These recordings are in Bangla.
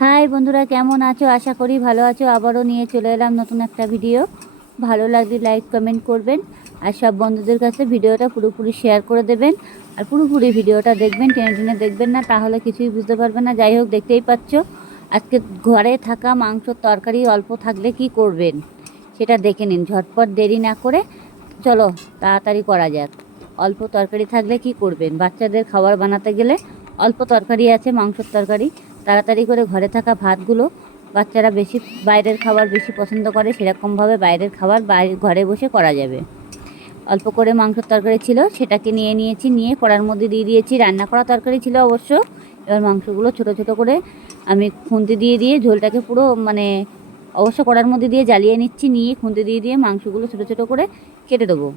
হাই বন্ধুরা, কেমন আছো? আশা করি ভালো আছো। আবারও নিয়ে চলে এলাম নতুন একটা ভিডিও। ভালো লাগলে লাইক কমেন্ট করবেন, আর সব বন্ধুদের কাছে ভিডিওটা পুরোপুরি শেয়ার করে দেবেন। আর পুরোপুরি ভিডিওটা দেখবেন, টেনে টেনে দেখবেন না, তাহলে কিছুই বুঝতে পারবেন না। যাই হোক, দেখতেই পাচ্ছ আজকে ঘরে থাকা মাংসর তরকারি অল্প থাকলে কি করবেন সেটা দেখে নিন। ঝটপট দেরি না করে চলো তাড়াতাড়ি করা যাক। অল্প তরকারি থাকলে কি করবেন? বাচ্চাদের খাবার বানাতে গেলে অল্প তরকারি আছে, মাংসর তরকারি, তাড়াতাড়ি করে ঘরে থাকা ভাতগুলো, বাচ্চারা বেশি বাইরের খাবার বেশি পছন্দ করে, সেরকমভাবে বাইরের খাবার ঘরে বসে করা যাবে। অল্প করে মাংসর তরকারি ছিল, সেটাকে নিয়ে নিয়েছি, নিয়ে কড়ার মধ্যে দিয়ে দিয়েছি। রান্না করা তরকারি ছিল অবশ্য। এবার মাংসগুলো ছোট ছোট করে আমি খুন্তি দিয়ে দিয়ে ঝোলটাকে পুরো অবশ্য কড়ার মধ্যে দিয়ে জ্বালিয়ে নিচ্ছি, নিয়ে খুন্তি দিয়ে দিয়ে মাংসগুলো ছোট ছোট করে কেটে দেবো।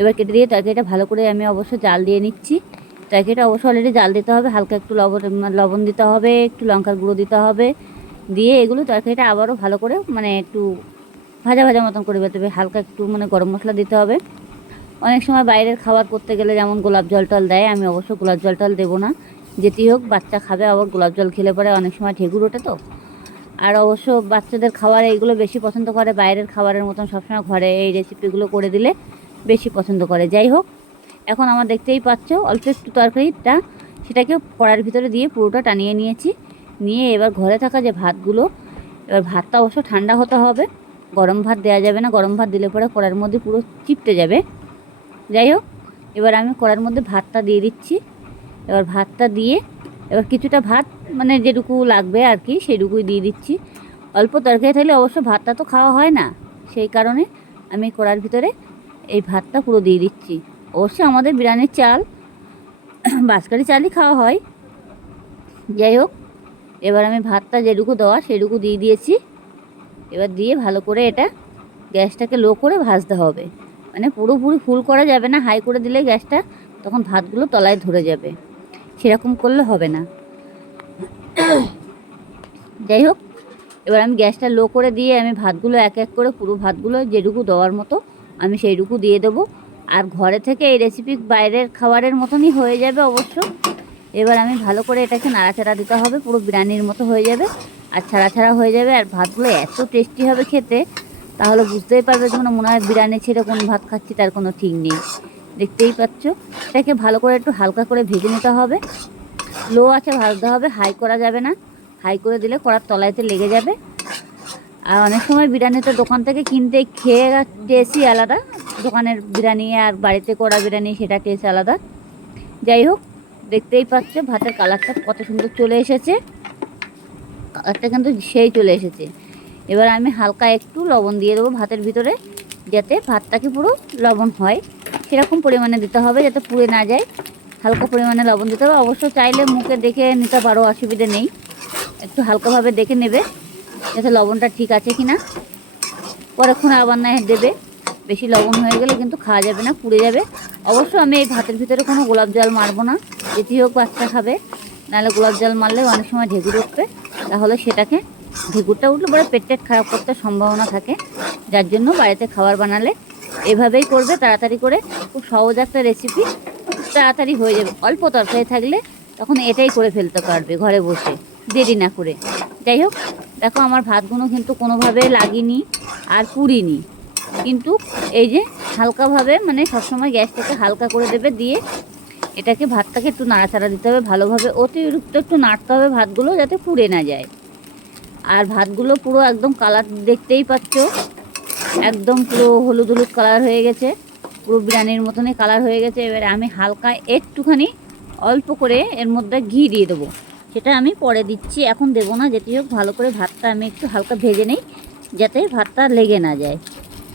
এবার কেটে দিয়ে তরকারিটা ভালো করে আমি অবশ্য জাল দিয়ে নিচ্ছি। তরকারিটা অবশ্য অলরেডি জাল দিতে হবে, হালকা একটু লবণ দিতে হবে, একটু লঙ্কার গুঁড়ো দিতে হবে। দিয়ে এগুলো তরকারিটা আবারও ভালো করে একটু ভাজা ভাজা মতন করে বেরোতে হবে। হালকা একটু গরম মশলা দিতে হবে। অনেক সময় বাইরের খাবার করতে গেলে যেমন গোলাপ জল টল দেয়, আমি অবশ্য গোলাপ জল টল দেবো না। যেটি হোক, বাচ্চা খাবে, আবার গোলাপ জল খেলে পরে অনেক সময় ঢেকুর ওঠে তো। আর অবশ্য বাচ্চাদের খাবার এইগুলো বেশি পছন্দ করে, বাইরের খাবারের মতন সবসময় ঘরে এই রেসিপিগুলো করে দিলে বেশি পছন্দ করে। যাই হোক, এখন আমার দেখতেই পাচ্ছ অল্প একটু তরকারিটা সেটাকে কড়ার ভিতরে দিয়ে পুরোটা টানিয়ে নিয়েছি। নিয়ে এবার ঘরে থাকা যে ভাতগুলো, এবার ভাতটা অবশ্য ঠান্ডা হতে হবে, গরম ভাত দেওয়া যাবে না। গরম ভাত দিলে পরে কড়ার মধ্যে পুরো চিপটে যাবে। যাই হোক, এবার আমি কড়ার মধ্যে ভাতটা দিয়ে দিচ্ছি। এবার ভাতটা দিয়ে এবার কিছুটা ভাত যেটুকু লাগবে আর কি সেটুকুই দিয়ে দিচ্ছি। অল্প তরকারি থাকলে অবশ্য ভাতটা তো খাওয়া হয় না, সেই কারণে আমি কড়ার ভিতরে এই ভাতটা পুরো দিয়ে দিচ্ছি। অবশ্য আমাদের বিরিয়ানির চাল বাঁশকাঠি চালই খাওয়া হয়। যাই হোক, এবার আমি ভাতটা যেটুকু দেওয়া সেটুকু দিয়ে দিয়েছি। এবার দিয়ে ভালো করে এটা গ্যাসটাকে লো করে ভাজতে হবে। পুরোপুরি ফুল করা যাবে না, হাই করে দিলে গ্যাসটা তখন ভাতগুলো তলায় ধরে যাবে, সেরকম করলে হবে না। যাই হোক, এবার আমি গ্যাসটা লো করে দিয়ে আমি ভাতগুলো এক এক করে পুরো ভাতগুলো যেটুকু দেওয়ার মতো আমি সেইটুকু দিয়ে দেবো। আর ঘরে থেকে এই রেসিপি বাইরের খাবারের মতনই হয়ে যাবে অবশ্য। এবার আমি ভালো করে এটাকে নাড়াচাড়া দিতে হবে, পুরো বিরিয়ানির মতো হয়ে যাবে আর ছাড়া ছাড়া হয়ে যাবে। আর ভাতগুলো এত টেস্টি হবে খেতে, তাহলে বুঝতেই পারবে যে মনে হয় বিরিয়ানি ছেড়ে কোন ভাত খাচ্ছি তার কোনো ঠিক নেই। দেখতেই পাচ্ছ, এটাকে ভালো করে একটু হালকা করে ভেজে নিতে হবে। লো আছে ভাজতে হবে, হাই করা যাবে না। হাই করে দিলে কড়ার তলাইতে লেগে যাবে। আর অনেক সময় বিরিয়ানি তো দোকান থেকে কিনতে খেয়ে টেস্টই আলাদা, দোকানের বিরিয়ানি আর বাড়িতে করা বিরিয়ানি সেটা টেস্ট আলাদা। যাই হোক, দেখতেই পাচ্ছ ভাতের কালারটা কত সুন্দর চলে এসেছে, কালারটা কিন্তু সেই চলে এসেছে। এবার আমি হালকা একটু লবণ দিয়ে দেবো ভাতের ভিতরে, যাতে ভাতটাকে পুরো লবণ হয় সেরকম পরিমাণে দিতে হবে, যাতে পুড়ে না যায়। হালকা পরিমাণে লবণ দিতে হবে। অবশ্য চাইলে মুখে দেখে নিতে পারো, অসুবিধে নেই। একটু হালকাভাবে দেখে নেবে যাতে লবণটা ঠিক আছে কি না, পরেক্ষণে আবার না দেবে। বেশি লবণ হয়ে গেলে কিন্তু খাওয়া যাবে না, পুড়ে যাবে। অবশ্য আমি এই ভাতের ভিতরে কোনো গোলাপ জল মারবো না, যেটি হোক বাচ্চা খাবে। নাহলে গোলাপ জল মারলে অনেক সময় ঢেকুর উঠবে, তাহলে সেটাকে ঢেকুরটা উঠলে পরে পেট টেট খারাপ করতে সম্ভাবনা থাকে। যার জন্য বাড়িতে খাবার বানালে এভাবেই করবে, তাড়াতাড়ি করে। খুব সহজ একটা রেসিপি, তাড়াতাড়ি হয়ে যাবে। অল্প তরকারি থাকলে তখন এটাই করে ফেলতে পারবে ঘরে বসে, দেরি না করে। যাই হোক, দেখো আমার ভাতগুলো কিন্তু কোনোভাবে লাগিনি আর পুড়িনি, কিন্তু এই যে হালকাভাবে সবসময় গ্যাসটাকে হালকা করে দেবে, দিয়ে এটাকে ভাতটাকে একটু নাড়াচাড়া দিতে হবে ভালোভাবে। অতিরিক্ত একটু নাড়তে হবে ভাতগুলো, যাতে পুড়ে না যায়। আর ভাতগুলো পুরো একদম কালার দেখতেই পাচ্ছ, একদম পুরো হলুদ হলুদ কালার হয়ে গেছে, পুরো বিরিয়ানির মতনই কালার হয়ে গেছে। এবারে আমি হালকা একটুখানি অল্প করে এর মধ্যে ঘি দিয়ে দেবো, সেটা আমি পরে দিচ্ছি, এখন দেবো না। যেটি হোক, ভালো করে ভাতটা আমি একটু হালকা ভেজে নিই, যাতে ভাতটা লেগে না যায়।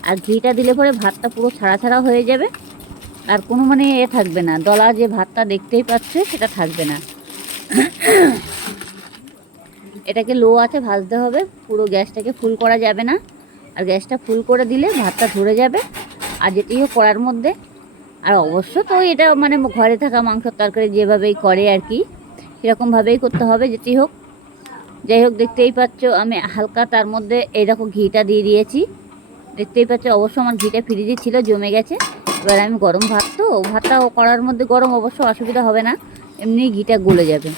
আর ঘিটা দিলে পরে ভাতটা পুরো ছাড়া ছাড়া হয়ে যাবে, আর কোনো থাকবে না, দলা যে ভাতটা দেখতেই পাচ্ছে সেটা থাকবে না। এটাকে লো আছে ভাজতে হবে, পুরো গ্যাসটাকে ফুল করা যাবে না। আর গ্যাসটা ফুল করে দিলে ভাতটা ধরে যাবে। আর যেটি হোক কড়ার মধ্যে, আর অবশ্য তো এটা ঘরে থাকা মাংসের তরকারি যেভাবেই করে আর কি, সেরকমভাবেই করতে হবে। যেটি হোক, যাই হোক, দেখতেই পাচ্ছ আমি হালকা তার মধ্যে এই দেখো ঘিটা দিয়ে দিয়েছি। দেখতেই পাচ্ছ অবশ্য আমার ঘিটা ফ্রিজে ছিল, জমে গেছে। এবার আমি গরম ভাত, তো ভাতটা কড়ার মধ্যে গরম, অবশ্য অসুবিধা হবে না, এমনি ঘিটা গলে যাবে।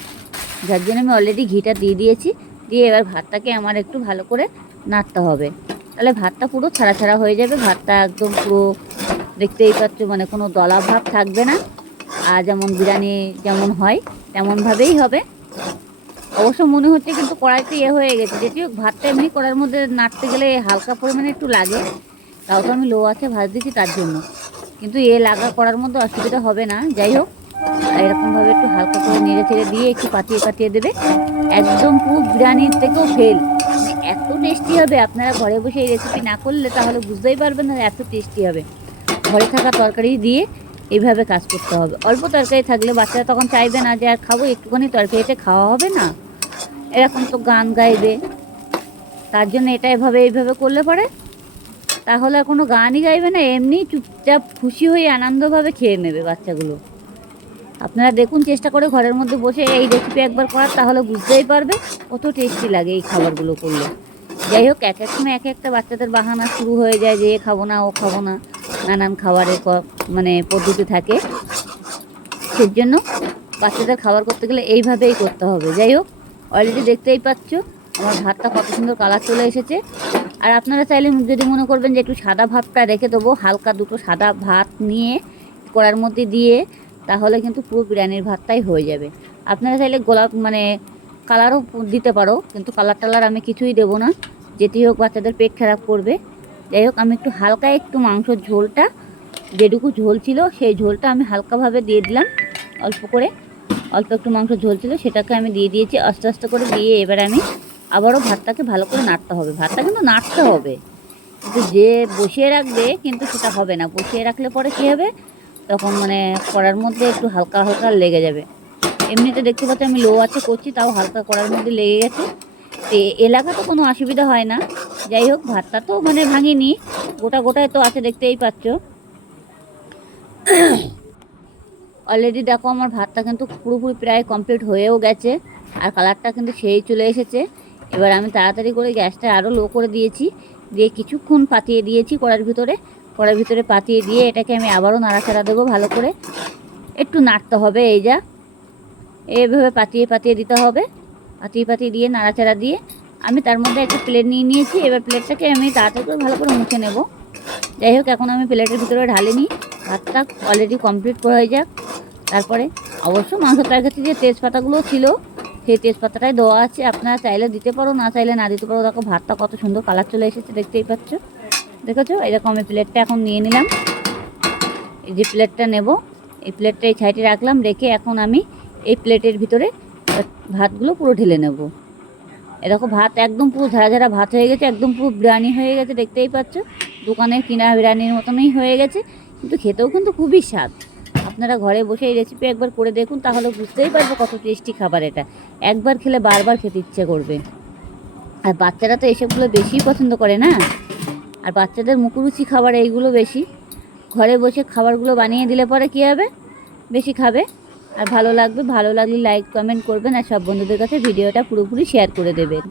যার জন্য আমি অলরেডি ঘিটা দিয়ে দিয়েছি। দিয়ে এবার ভাতটাকে আমার একটু ভালো করে নাড়তে হবে, তাহলে ভাতটা পুরো ছাড়া ছাড়া হয়ে যাবে। ভাতটা একদম পুরো দেখতেই পাচ্ছ, মানে কোনো দলা ভাব থাকবে না। আর যেমন বিরিয়ানি যেমন হয় তেমনভাবেই হবে। অবশ্য মনে হচ্ছে কিন্তু কড়াইতে হয়ে গেছে, যদিও ভাতটা এমনি কড়াইয়ের মধ্যে নাড়তে গেলে হালকা পরিমাণে একটু লাগে, তাও তো আমি লো আছে ভাত দিচ্ছি তার জন্য। কিন্তু লাগা করার মধ্যে অসুবিধা হবে না। যাই হোক, এরকমভাবে একটু হালকা করে নেড়ে চেড়ে দিয়ে একটু পাতিয়ে পাতিয়ে দেবে। একদম পুরো বিরিয়ানির থেকেও ফেল, মানে এত টেস্টি হবে। আপনারা ঘরে বসে এই রেসিপি না করলে তাহলে বুঝতেই পারবেন না এত টেস্টি হবে। ঘরে থাকা তরকারি দিয়ে এইভাবে কাজ করতে হবে। অল্প তরকারি থাকলে বাচ্চারা তখন চাইবে না যে আর খাবো, একটুখানি তরকারিতে খাওয়া হবে না, এরকম তো গান গাইবে। তার জন্য এটা এইভাবে করলে পরে তাহলে আর কোনো গানই গাইবে না, এমনি চুপচাপ খুশি হয়ে আনন্দভাবে খেয়ে নেবে বাচ্চাগুলো। আপনারা দেখুন চেষ্টা করে ঘরের মধ্যে বসে এই রেসিপি একবার করার, তাহলে বুঝতেই পারবে কত টেস্টি লাগে এই খাবারগুলো করলে। যাই হোক, এক এক সময় এক একটা বাচ্চাদের বাহানা শুরু হয়ে যায় যে খাবো না ও খাবো না, নানান খাবারের মানে পদ্ধতি থাকে। সেজন্য বাচ্চাদের খাবার করতে গেলে এইভাবেই করতে হবে। যাই হোক, অলরেডি দেখতেই পাচ্ছ আমার ভাতটা কত সুন্দর কালার চলে এসেছে। আর আপনারা চাইলে যদি মনে করবেন যে একটু সাদা ভাতটা রেখে দেবো, হালকা দুটো সাদা ভাত নিয়ে কড়ার মধ্যে দিয়ে, তাহলে কিন্তু পুরো বিরিয়ানির ভাতটাই হয়ে যাবে। আপনারা চাইলে গোলাপ মানে কালারও দিতে পারো, কিন্তু কালার টালার আমি কিছুই দেবো না, যেটি হোক বাচ্চাদের পেট খারাপ করবে। যাই হোক, আমি একটু হালকা একটু মাংসর ঝোলটা, যেটুকু ঝোল ছিল সেই ঝোলটা আমি হালকাভাবে দিয়ে দিলাম। অল্প করে অল্প একটু মাংস ঝোল ছিল, সেটাকে আমি দিয়ে দিয়েছি আস্তে আস্তে করে দিয়ে। এবার আমি আবারও ভাতটাকে ভালো করে নাড়তে হবে। ভাতটা কিন্তু নাড়তে হবে, কিন্তু যে বসিয়ে রাখবে কিন্তু সেটা হবে না। বসিয়ে রাখলে পরে কী হবে, তখন মানে কড়ার মধ্যে একটু হালকা হালকা লেগে যাবে। এমনিতে দেখতে পাচ্ছি আমি লো আছে করছি, তাও হালকা কড়ার মধ্যে লেগে গেছে। এলাকা তো কোনো অসুবিধা হয় না। যাই হোক, ভাতটা তো মানে ভাঙিনি, গোটা গোটায় তো আছে, দেখতেই পাচ্ছ। অলরেডি দেখো আমার ভাতটা কিন্তু পুরোপুরি প্রায় কমপ্লিট হয়েও গেছে, আর কালারটা কিন্তু সেই চলে এসেছে। এবার আমি তাড়াতাড়ি করে গ্যাসটা আরও লো করে দিয়েছি, দিয়ে কিছুক্ষণ পাতিয়ে দিয়েছি কড়ার ভিতরে পাতিয়ে দিয়ে এটাকে আমি আবারও নাড়াচাড়া দেবো ভালো করে। একটু নাড়তে হবে, এই যা এইভাবে পাতিয়ে দিতে হবে। পাতিয়ে দিয়ে নাড়াচাড়া দিয়ে আমি তার মধ্যে একটা প্লেট নিয়ে নিয়েছি। এবার প্লেটটাকে আমি তাড়াতাড়ি করে ভালো করে মুছে নেব। যাই হোক, এখন আমি প্লেটের ভিতরে ঢালিনি, ভাতটা অলরেডি কমপ্লিট করে হয়ে যাক। তারপরে অবশ্য মাংস তরকারিতে যে তেজপাতাগুলো ছিল সেই তেজপাতাটাই দেওয়া আছে, আপনারা চাইলে দিতে পারো, না চাইলে না দিতে পারো। দেখো ভাতটা কত সুন্দর কালার চলে এসেছে, দেখতেই পাচ্ছ। দেখেছো, এরকম আমি প্লেটটা এখন নিয়ে নিলাম। এই যে প্লেটটা নেব, এই প্লেটটা এই সাইডে রাখলাম, রেখে এখন আমি এই প্লেটের ভিতরে ভাতগুলো পুরো ঢেলে নেব। এরকম ভাত একদম পুরো ঝাড়া ঝাড়া ভাত হয়ে গেছে, একদম পুরো বিরিয়ানি হয়ে গেছে, দেখতেই পাচ্ছ। দোকানের কিনা বিরিয়ানির মতনই হয়ে গেছে, কিন্তু খেতেও কিন্তু খুবই স্বাদ। আপনারা ঘরে বসে এই রেসিপি একবার করে দেখুন, তাহলে বুঝতেই পারবো কত টেস্টি খাবার এটা। একবার খেলে বারবার খেতে ইচ্ছে করবে। আর বাচ্চারা তো এসবগুলো বেশি পছন্দ করে না, আর বাচ্চাদের মুখরুচি খাবার এইগুলো বেশি। ঘরে বসে খাবারগুলো বানিয়ে দিলে পরে কী হবে, বেশি খাবে আর ভালো লাগবে। ভালো লাগলে লাইক কমেন্ট করবেন, আর সব বন্ধুদের কাছে ভিডিওটা পুরোপুরি শেয়ার করে দেবেন।